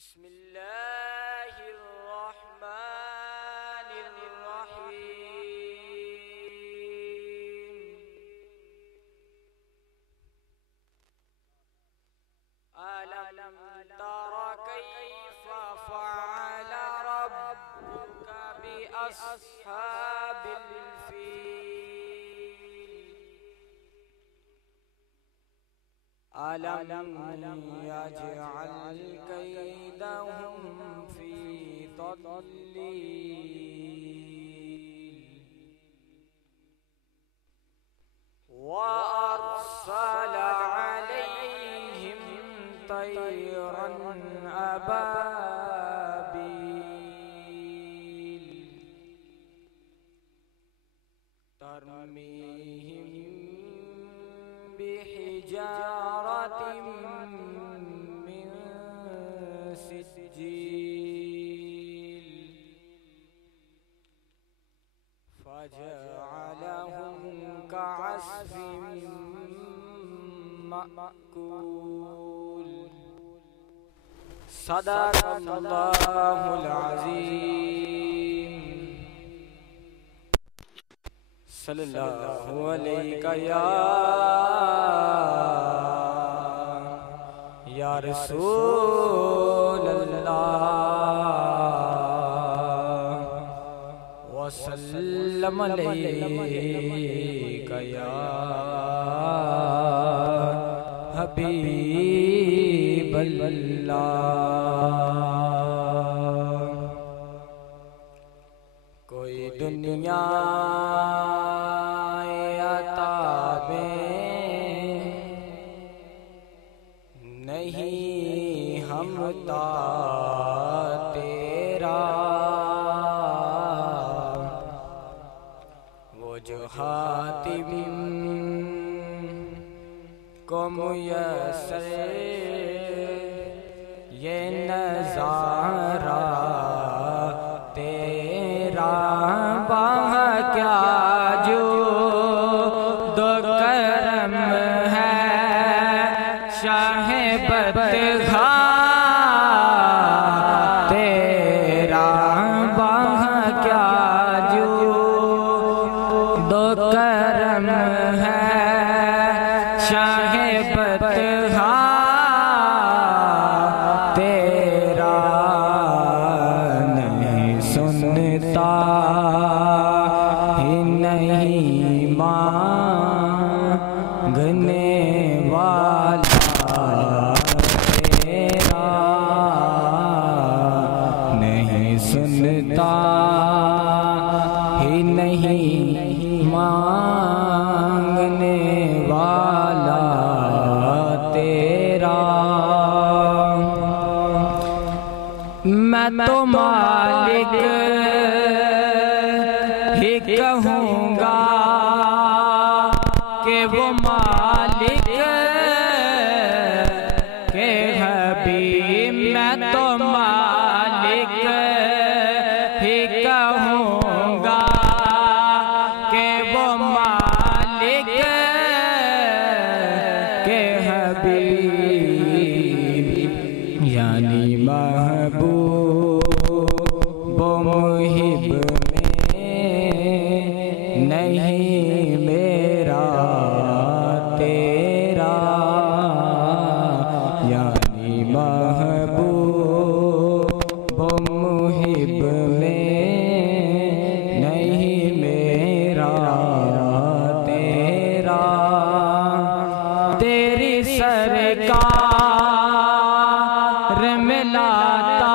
बिस्मिल्लाहिर्रहमानिर्रहीम। अलम तर कैफ फ़अल रब्बुका बिअस्हाबिल फील। अलम यजअल कैदहुम फी तदलील वअरसल अलैहिम तैरन अबाबील तरमीहिम बिहिजारतिम मिन सिज्जील फजअलहुम कअस्फिन मअकूल। सदक़ल्लाहुल अज़ीम। सल्लल्लाहु अलैका या रसूल अल्लाह वसल्लम अलैका या हबीब अल्लाह। कोई दुनिया नहीं हमता तेरा, वो जो हातिम को मुयस्सर ये नज़ारा तेरा। बाह क्या जो दो करम है शाहे बदगा तेरा। बाह क्या जो दो करम है शाहे बदगा तेरा। नहीं सुनता ही नहीं मांगने वाला तेरा। नहीं सुनता ही नहीं मांगने वाला तेरा। मैं तो मालिक ही कहूँगा कि वो मालिक के हबीब। मैं तो मालिक ही कहूँगा कि वो मालिक के हबीब। यानी महबूब मुहिब में नहीं मेरा तेरा। यानी महबूब मुहिब में नहीं मेरा तेरा। तेरी सरकार में लाता